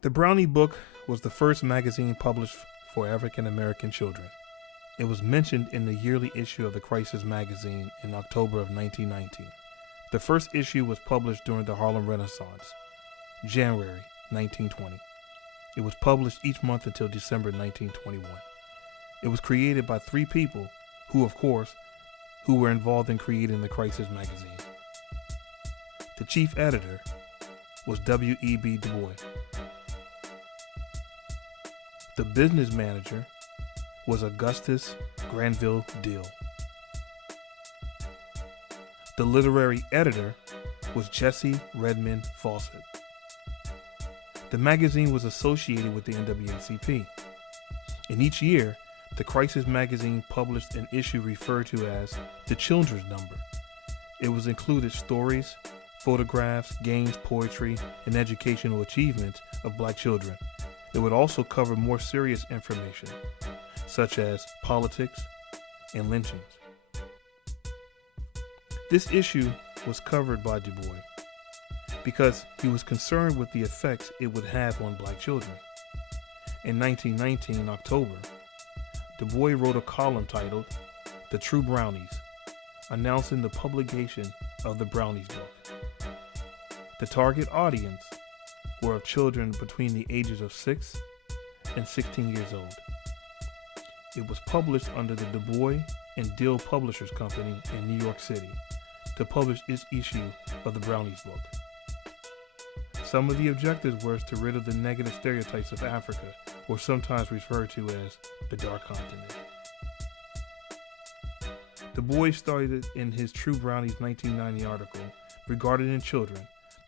The Brownie Book was the first magazine published for African American children. It was mentioned in the yearly issue of the Crisis magazine in October of 1919. The first issue was published during the Harlem Renaissance, January 1920. It was published each month until December 1921. It was created by three people who were involved in creating the Crisis magazine. The chief editor was W.E.B. Du Bois. The business manager was Augustus Granville Dill. The literary editor was Jesse Redmond Fawcett. The magazine was associated with the NAACP. And each year, the Crisis magazine published an issue referred to as the Children's Number. It was included stories, photographs, games, poetry, and educational achievements of Black children. It would also cover more serious information, such as politics and lynchings. This issue was covered by Du Bois because he was concerned with the effects it would have on Black children. In 1919, October, Du Bois wrote a column titled "The True Brownies," announcing the publication of the Brownies Book. The target audience were of children between the ages of 6 and 16 years old. It was published under the Du Bois and Dill Publishers Company in New York City to publish its issue of the Brownies Book. Some of the objectives were to rid of the negative stereotypes of Africa, or sometimes referred to as the Dark Continent. Du Bois started in his True Brownies 1990 article regarding children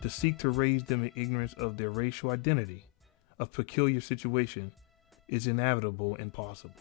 to seek to raise them in ignorance of their racial identity, of peculiar situation, is inevitable and possible.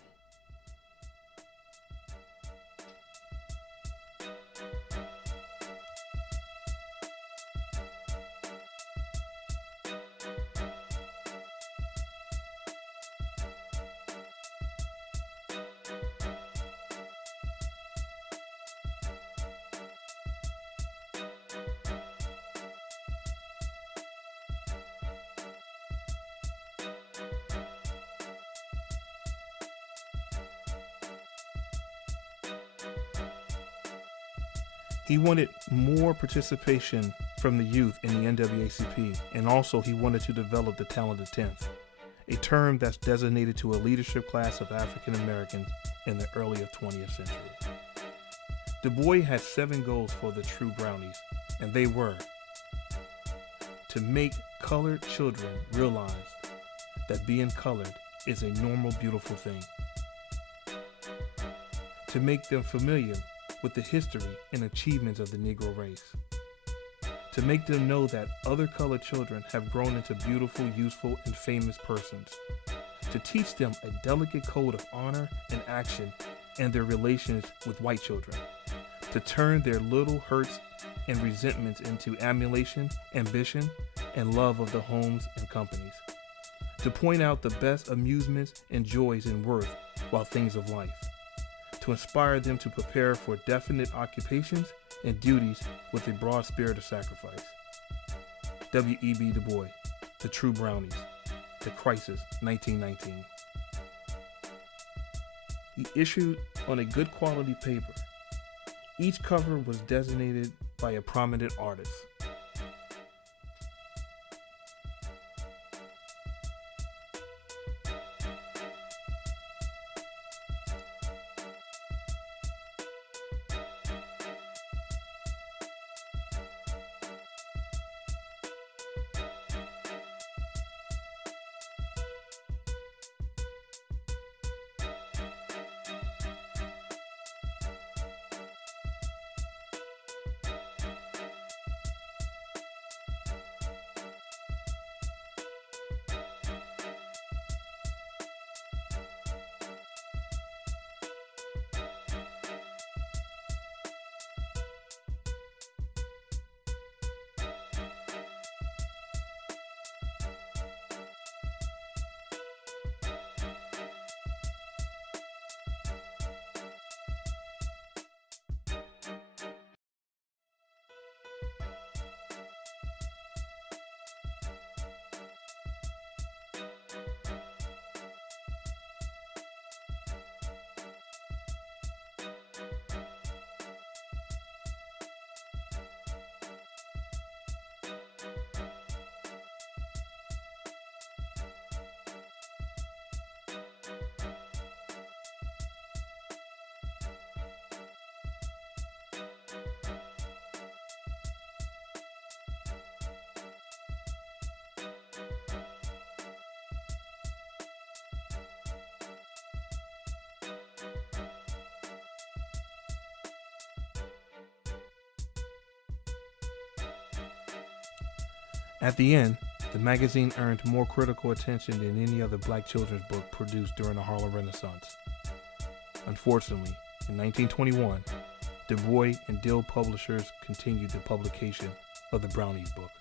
He wanted more participation from the youth in the NAACP, and also he wanted to develop the talented 10th, a term that's designated to a leadership class of African Americans in the early 20th century. Du Bois had 7 goals for the True Brownies, and they were to make colored children realize that being colored is a normal, beautiful thing, to make them familiar with the history and achievements of the Negro race, to make them know that other colored children have grown into beautiful, useful, and famous persons, to teach them a delicate code of honor and action and their relations with white children, to turn their little hurts and resentments into emulation, ambition, and love of the homes and companies, to point out the best amusements and joys and worthwhile things of life, to inspire them to prepare for definite occupations and duties with a broad spirit of sacrifice. W.E.B. Du Bois, The True Brownies, The Crisis, 1919. He issued on a good quality paper. Each cover was designated by a prominent artist. At the end, the magazine earned more critical attention than any other black children's book produced during the Harlem Renaissance. Unfortunately, in 1921, Du Bois and Dill publishers continued the publication of the Brownies Book.